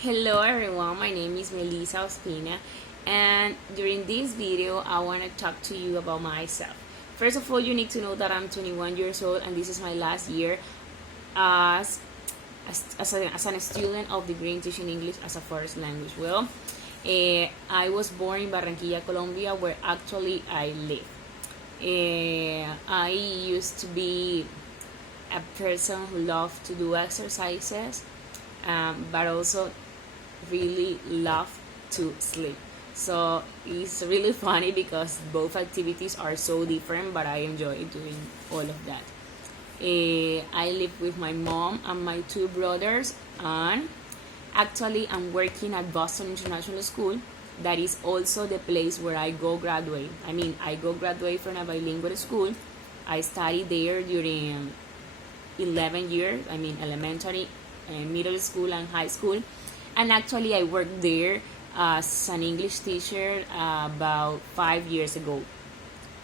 Hello everyone, my name is Melissa Ospina, and during this video I want to talk to you about myself. First of all, you need to know that I'm 21 years old and this is my last year as as a student of degree in teaching English as a first language. I was born in Barranquilla, Colombia, where actually I live. I used to be a person who loved to do exercises, but also really love to sleep. So it's really funny because both activities are so different, but I enjoy doing all of that. I live with my mom and my two brothers, and actually I'm working at Boston International School. That is also the place where I go graduate. I go graduate from a bilingual school. I studied there during 11 years, elementary, middle school, and high school. And actually, I worked there as an English teacher about 5 years ago.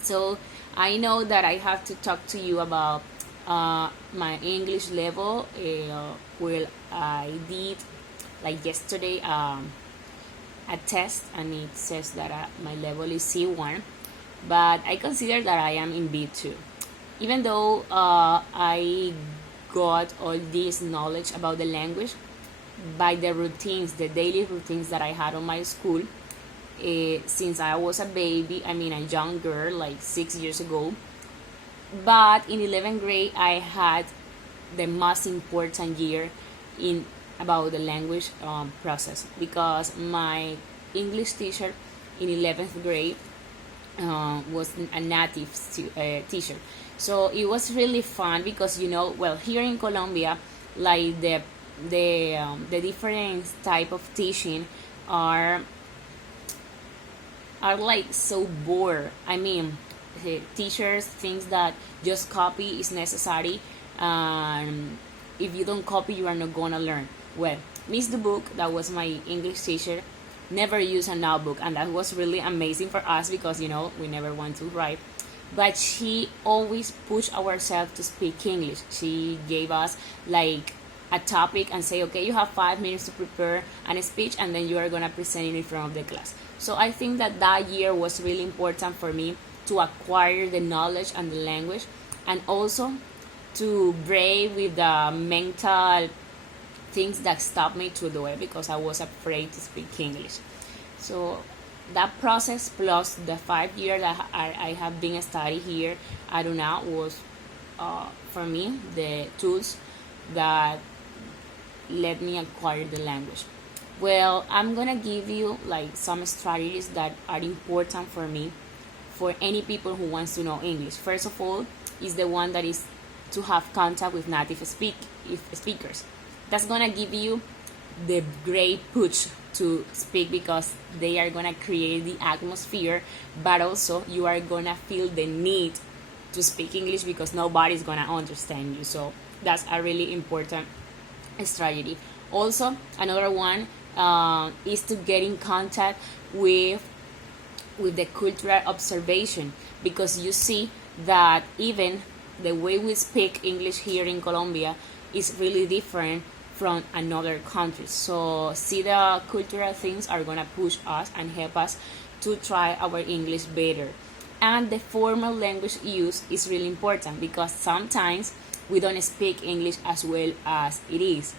So I know that I have to talk to you about my English level. Well, I did, like yesterday, a test, and it says that my level is C1, but I consider that I am in B2. Even though I got all this knowledge about the language by the routines, the daily routines that I had on my school since I was a baby, a young girl, like 6 years ago. But in 11th grade, I had the most important year in about the language process, because my English teacher in 11th grade was a native teacher. So it was really fun because, well, here in Colombia, like the different type of teaching are like so bored. The teachers think that just copy is necessary, and if you don't copy, you are not gonna learn. Well, Miss the Book, that was my English teacher, never used a notebook, and that was really amazing for us because we never want to write. But she always pushed ourselves to speak English. She gave us like a topic and say, okay, you have 5 minutes to prepare a speech, and then you are gonna present it in front of the class. So I think that year was really important for me to acquire the knowledge and the language, and also to break with the mental things that stopped me to do it because I was afraid to speak English. So that process plus the 5 years that I have been studying here at UNA was for me the tools that let me acquire the language. Well, I'm gonna give you like some strategies that are important for me, for any people who wants to know English. First of all, is the one that is to have contact with native speakers. That's gonna give you the great push to speak because they are gonna create the atmosphere, but also you are gonna feel the need to speak English because nobody's gonna understand you. So that's a really important strategy. Also, another one is to get in contact with the cultural observation, because you see that even the way we speak English here in Colombia is really different from another countries. So see, the cultural things are gonna push us and help us to try our English better. And the formal language use is really important because sometimes we don't speak English as well as it is.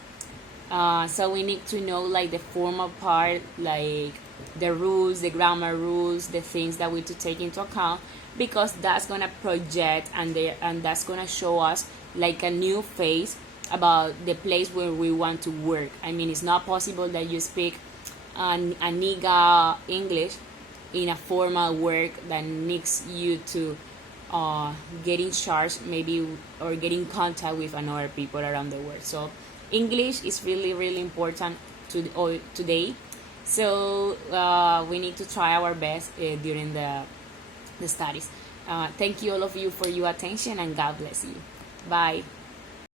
So we need to know like the formal part, like the rules, the grammar rules, the things that we need to take into account, because that's gonna project and that's gonna show us like a new face about the place where we want to work. It's not possible that you speak a nigga English in a formal work that needs you to get in charge maybe, or get in contact with another people around the world. So English is really, really important today. So we need to try our best during the studies. Thank you all of you for your attention, and God bless you. Bye.